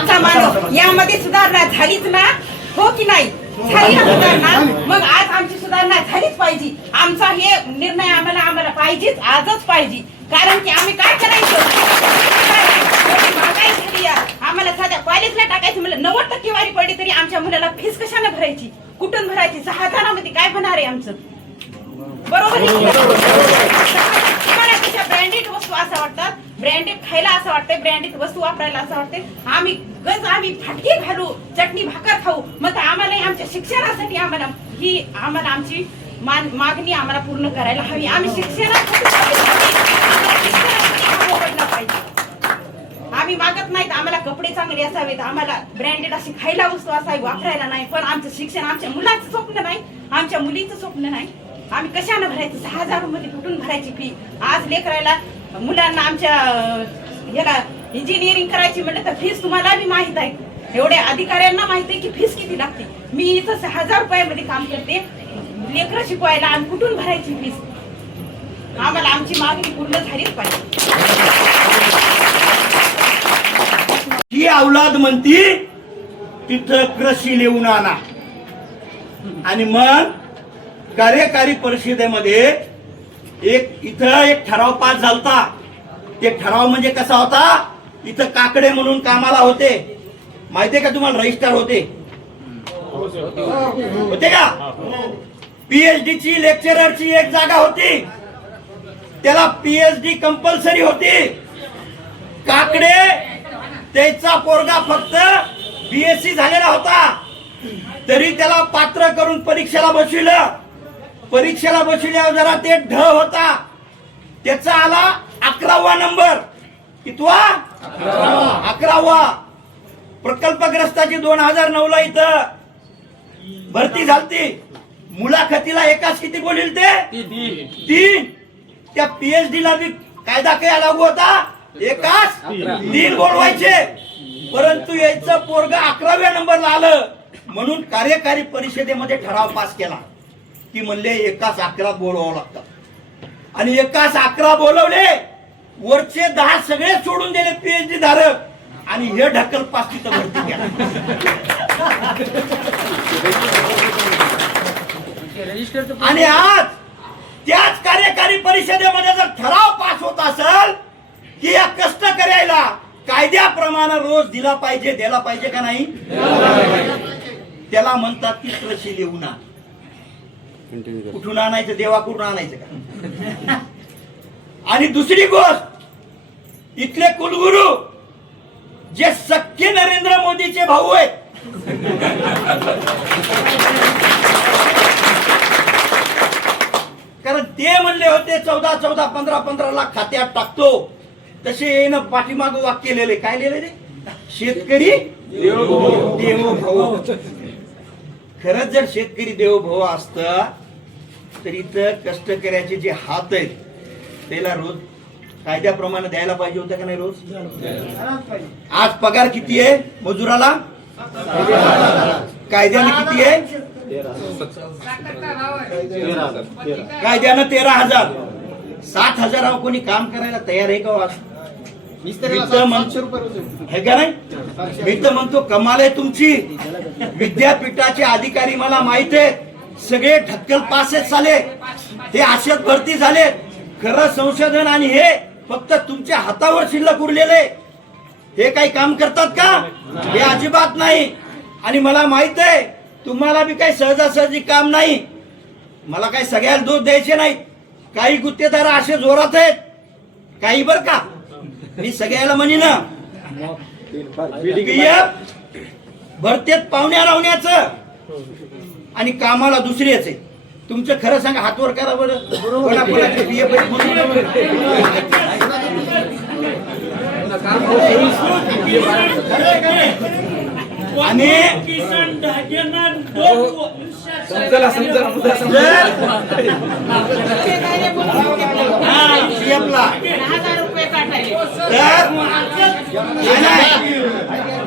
मागचा मानव यामध्ये सुधारणा झालीच ना, हो की नाही? झाली ना सुधारणा. मग आज आमची सुधारणा झालीच पाहिजे. आमचा हे निर्णय आम्हाला पाहिजेच, आजच पाहिजे. कारण की आम्ही काय करायचं, महागाई झाली आहे. आम्हाला साध्या कॉलेजला टाकायचं म्हणलं 90% वारी पडली तरी आमच्या मुलाला फीस कशाने भरायची, कुठून भरायची? 6,000मध्ये काय होणार आहे आमचं? बरोबर आहे. ब्रँडेड वस्तू असं वाटतात, ब्रँडेड खायला असं वाटतंय, ब्रँडेड वस्तू वापरायला असं वाटतंय. आम्ही फाटके घालू, चटणी भाकर खाऊ. मग आम्हाला आमच्या शिक्षणासाठी आम्हाला आमची मागणी आम्हाला पूर्ण करायला हवी. आम्ही शिक्षणासाठी पाहिजे. आम्ही मागत नाहीत आम्हाला कपडे चांगले असावेत, आम्हाला ब्रँडेड अशी खायला वस्तू असावी, वापरायला नाही. पण आमचं शिक्षण आमच्या मुलाचं स्वप्न नाही, आमच्या मुलीचं स्वप्न नाही. आम्ही कशानं भरायचं? 6,000 मध्ये कुठून भरायची फी? आज लेकरायला मुलांना आमच्या ह्याला इंजिनिअरिंग करायची म्हटलं तर फीस तुम्हाला बी माहित आहे, एवढ्या अधिकाऱ्यांना माहित आहे की फीस किती लागते. मी इथं 6,000 रुपयामध्ये काम करते, लेकरं शिकवायला आणि कुठून भरायची फीस? आम्हाला आमची मागणी पूर्ण झालीच पाहिजे. ही औलाद म्हणती तिथं कृषी लिहून आणा. आणि मग कार्यकारी परिषदेमध्ये इथं एक ठराव पास झालता. ते ठराव म्हणजे कसा होता, इथं काकडे म्हणून कामाला होते, माहितीये का तुम्हाला? रजिस्टर होते का? पीएचडी ची लेक्चररची एक जागा होती, त्याला पीएचडी कंपल्सरी होती. काकडे त्याचा पोरगा फक्त बीएससी झालेला होता, तरी त्याला पात्र करून परीक्षेला बसविलं. परीक्षेला बसविल्यावर जरा ते ढ होता, त्याचा आला 11वा नंबर. कितवा? 11वा. प्रकल्पग्रस्ताची 2009 ला इथं भरती झालती. मुलाखतीला एकाच किती बोलील ते? 3. त्या पीएचडी ला बी कायदा काय लागू होता, एकाच 3 बोलवायचे. परंतु याचं पोरग 11व्या नंबरला आलं, म्हणून कार्यकारी परिषदेमध्ये ठराव पास केला की म्हणले एकाच 11 बोलवावं लागतात. आणि एकाच 11 बोलवले, वरचे 10 सगळे सोडून दिले पीएचडी धारक, आणि हे ढकल पास तिथं भरती केला. आणि आज त्याच कार्यकारी परिषदेमध्ये जर ठराव पास होत असेल की या कष्टकऱ्याला कायद्याप्रमाणे रोज दिला पाहिजे, द्यायला पाहिजे का नाही? त्याला म्हणतात की कृषी लिहून आण. कुठून आणायचं? देवाकडून आणायचं का? आणि दुसरी गोष्ट, इथले कुलगुरू जे सख्खे नरेंद्र मोदीचे भाऊ आहेत, कारण ते म्हणले होते 14 15 लाख खात्यात टाकतो, तसे येणं पाठीमागं वाक्य लिहिले. काय लिहिले रे? शेतकरी देवोभव. खरंच जर शेतकरी देवोभव असतं तर इथं कष्टकऱ्याचे जे हात आहेत त्याला रोज कायद्याप्रमाणे द्यायला पाहिजे होतं का नाही? रोज. आज पगार किती आहे मजुराला? कायद्याने किती आहे? कायद्यानं 13,000. 7,000 कोणी काम करायला तयार आहे का? मी तर म्हणतो कमाल आहे तुमची. विद्यापीठाचे अधिकारी मला माहित आहे, सगळे ढक्कल पासेस झाले, ते अशाच भरती झाले. खरं संशोधन आणि हे फक्त तुमच्या हातावर शिल्लक उरलेले. हे काही काम करतात का? हे अजिबात नाही. आणि मला माहित आहे तुम्हाला बी काही सहजासहजी काम नाही. मला काही सगळ्याला दोष द्यायचे नाही. काही गुत्तेदार असे जोरात आहेत काही, बर का? मी सगळ्याला म्हणीन भरतेत पाहुण्या रावण्याचं आणि कामाला दुसरेच आहे. तुमचं खरं सांगा, हातवर करा बरं. आणि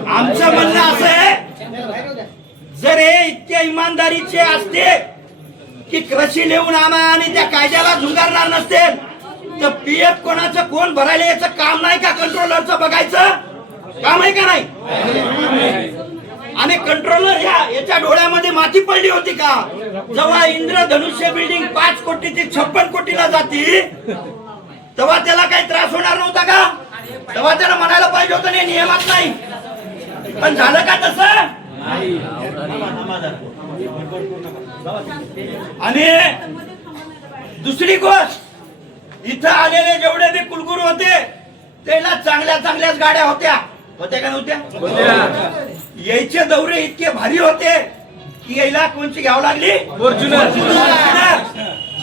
आमचं म्हणणं असं आहे, जर हे इतक्या इमानदारीचे असते की कृषी लिहून आणा आणि त्या कायद्याला झुगारणार नसते तर पीएफ कोणाचं कोण भरायला याचं काम नाही का कंट्रोलरचं बघायचं? काम आहे का नाही? आणि कंट्रोलर याच्या डोळ्यामध्ये माती पडली होती का? जेव्हा इंद्रधनुष्य बिल्डिंग 5 कोटी ते 56 कोटीला जाती तेव्हा त्याला काही त्रास होणार नव्हता का? तेव्हा त्याला म्हणायला पाहिजे होतं नाही नियमात नाही, पण झालं का तसं? आणि दुसरी गोष्ट, इथं आलेले जेवढे बी कुलगुरू होते त्याला चांगल्या चांगल्याच गाड्या होत्या का नव्हत्या? यायचे दौरे इतके भारी होते की यायला कोणची घ्यावं लागली?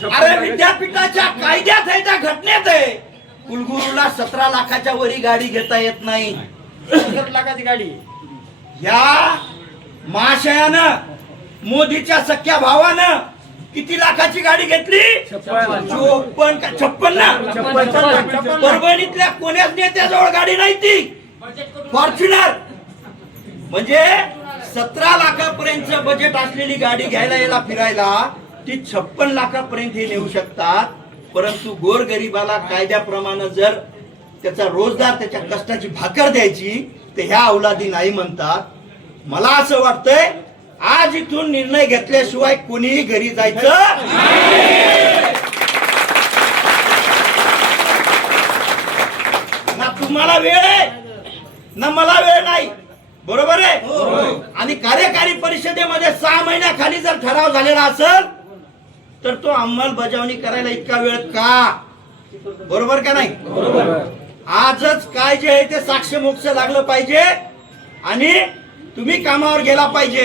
अरे विद्यापीठाच्या कायद्यात आहे, त्या घटनेत आहे, कुलगुरूला 17 लाखाच्या वरी गाडी घेता येत नाही. 17 लाखाची गाडी या महाशयानं मोदीच्या सख्या भावानं किती लाखाची गाडी घेतली? 56 ना? परभणीतल्या कोण्याच नेत्याजवळ गाडी नाही ती फॉर्च्युनर. म्हणजे 17 लाखापर्यंत बजेट असलेली गाडी घ्यायला याला फिरायला ती 56 लाखापर्यंत हे नेऊ शकतात. परंतु गोरगरिबाला कायद्याप्रमाणे जर त्याचा रोजगार, त्याच्या कष्टाची भाकर द्यायची तर ह्या अवलादी नाही म्हणतात. मला असं वाटतंय आज इथून निर्णय घेतल्याशिवाय कोणीही घरी जायचं ना. तुम्हाला वेळ आहे ना मला वेळ नाही, बरोबर आहे? आणि कार्यकारी परिषदेमध्ये 6 महिन्याखाली जर ठराव झालेला असेल तर तो अंमलबजावणी करायला इतका वेळ का? बरोबर का नाही? आजच काय जे आहे ते साक्ष मोक्ष लागलं पाहिजे आणि तुम्ही कामावर गेला पाहिजे,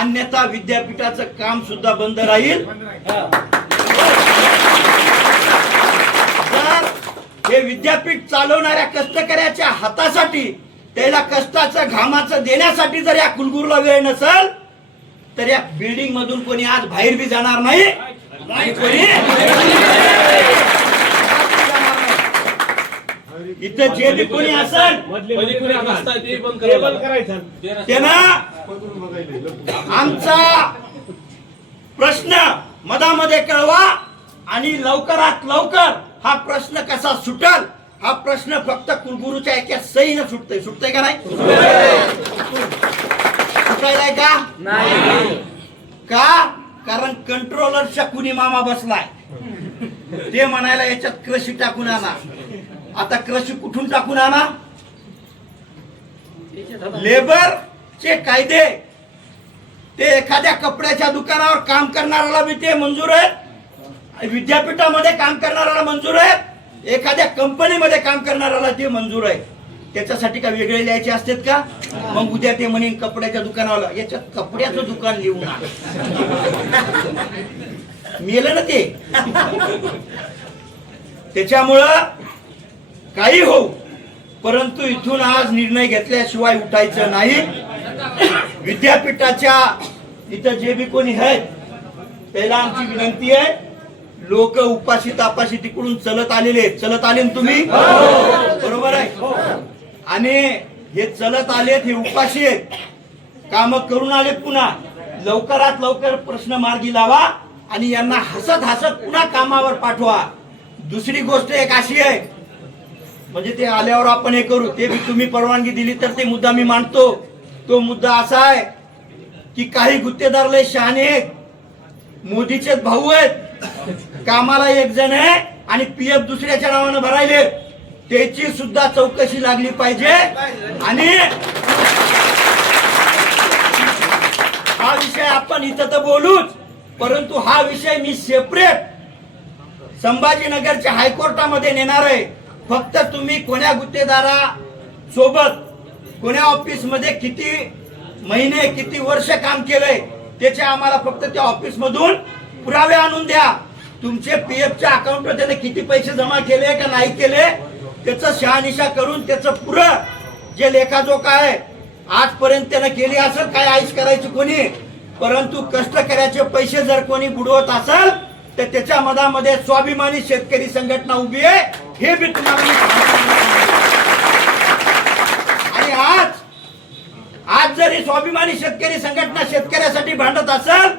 अन्यथा विद्यापीठाचं काम सुद्धा बंद राहील. जर हे विद्यापीठ चालवणाऱ्या कष्टकऱ्याच्या हातासाठी, त्याला कष्टाचं घामाचं देण्यासाठी जर या कुलगुरूला वेळ नसेल तर या बिल्डिंग मधून कोणी आज बाहेर बी जाणार नाही आणि कोणी इथं जे बी कोणी असेल त्यांना आमचा प्रश्न मधामध्ये कळवा आणि लवकरात लवकर हा प्रश्न कसा सुटल हा प्रश्न फक्त कुलगुरूच्या एका सहीनं सुटतंय का नाही? सुटायलाय का नाही? का? कारण कंट्रोलरच्या कुणी मामा बसलाय, ते म्हणायला याच्यात कृषी टाकून आणा. आता कृषी कुठून टाकून आणा? लेबरचे कायदे ते एखाद्या कपड्याच्या दुकानावर काम करणाऱ्याला बी ते मंजूर आहे, विद्यापीठामध्ये काम करणाऱ्याला मंजूर आहे, एखाद्या कंपनीमध्ये काम करणाऱ्याला ते मंजूर आहे. त्याच्यासाठी का वेगळे लिहायचे असतात का? मग उद्या ते म्हणेन कपड्याच्या दुकानावाला याच्यात कपड्याचं दुकान लिहून आण, मेलं ना ते. त्याच्यामुळं काही हो, परंतु इथून आज निर्णय घेतल्याशिवाय उठायचं नाही. विद्यापीठाच्या इथं जे बी कोणी आहेत त्याला आमची विनंती आहे, लोक उपाशी तापाशी तिकडून चलत आलेले, चलत आले ना तुम्ही, बरोबर आहे? आणि हे चलत आलेत, हे उपाशी आहेत, काम करून आलेत, पुन्हा लवकरात लवकर प्रश्न मार्गी लावा आणि यांना हसत हसत पुन्हा कामावर पाठवा. दुसरी गोष्ट एक अशी आहे, म्हणजे ते आल्यावर आपण हे करू, ते तुम्ही परवानगी दिली तर ते मुद्दा मी मांडतो. तो मुद्दा असा आहे की काही गुत्तेदार लय शहाणे आहेत, मोदीचेच भाऊ आहेत, कामाला एक जण आहे आणि पीएफ दुसऱ्याच्या नावानं भरायले, त्याची सुद्धा चौकशी लागली पाहिजे. आणि हा विषय आपण इथं तर बोलूच, परंतु हा विषय मी सेपरेट संभाजीनगरच्या हायकोर्टामध्ये नेणार आहे. फक्त तुम्ही कोण्या गुत्तेदारा सोबत कोण्या ऑफिस मध्ये किती महिने किती वर्ष काम केलंय त्याचे आम्हाला फक्त त्या ऑफिस मधून पुरावे आणून द्या. तुमचे पीएफच्या अकाउंटवर त्याने किती पैसे जमा केले का नाही केले त्याचं शहानिशा करून त्याचं पुरं जे लेखाजोखा आहे आजपर्यंत त्याने केली असेल, काय आईश करायची कोणी, परंतु कष्टकऱ्याचे पैसे जर कोणी बुडवत असेल तर त्याच्या मधामध्ये स्वाभिमानी शेतकरी संघटना उभी आहे, हे बी तुम्हाला. आणि आज जरी स्वाभिमानी शेतकरी संघटना शेतकऱ्यासाठी भांडत असेल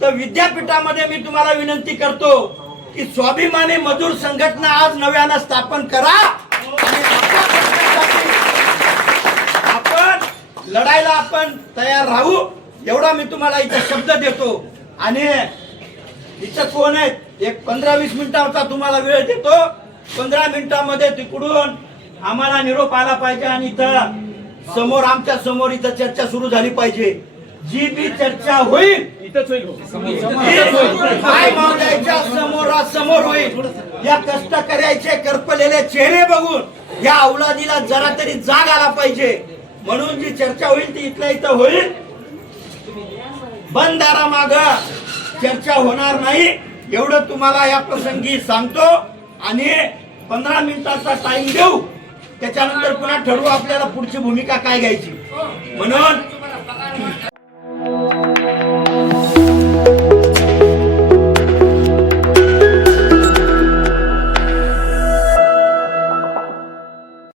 तर विद्यापीठामध्ये मी तुम्हाला विनंती करतो की स्वाभिमानी मजूर संघटना आज नव्यानं स्थापन करा लढायला आपण तयार राहू एवढा मी तुम्हाला इथं शब्द देतो. आणि इथं कोण आहेत एक 15-20 मिनिटांचा तुम्हाला वेळ देतो. 15 मिनिटांमध्ये तिकडून आम्हाला निरोप आला पाहिजे आणि इथं समोर आमच्या समोर इथं चर्चा सुरू झाली पाहिजे. जी बी चर्चा होईल काय महोदयाच्या समोरासमोर होईल. या कष्टकऱ्याचे करपलेले चेहरे बघून या औलादीला जरा तरी जाग आला पाहिजे. म्हणून जी चर्चा होईल ती इथल्या इथं होईल. बंद दारामाग चर्चा होणार नाही एवढं तुम्हाला या प्रसंगी सांगतो. आणि 15 मिनिटाचा टाइम देऊ त्याच्यानंतर पुन्हा ठरवू आपल्याला पुढची भूमिका काय घ्यायची. म्हणून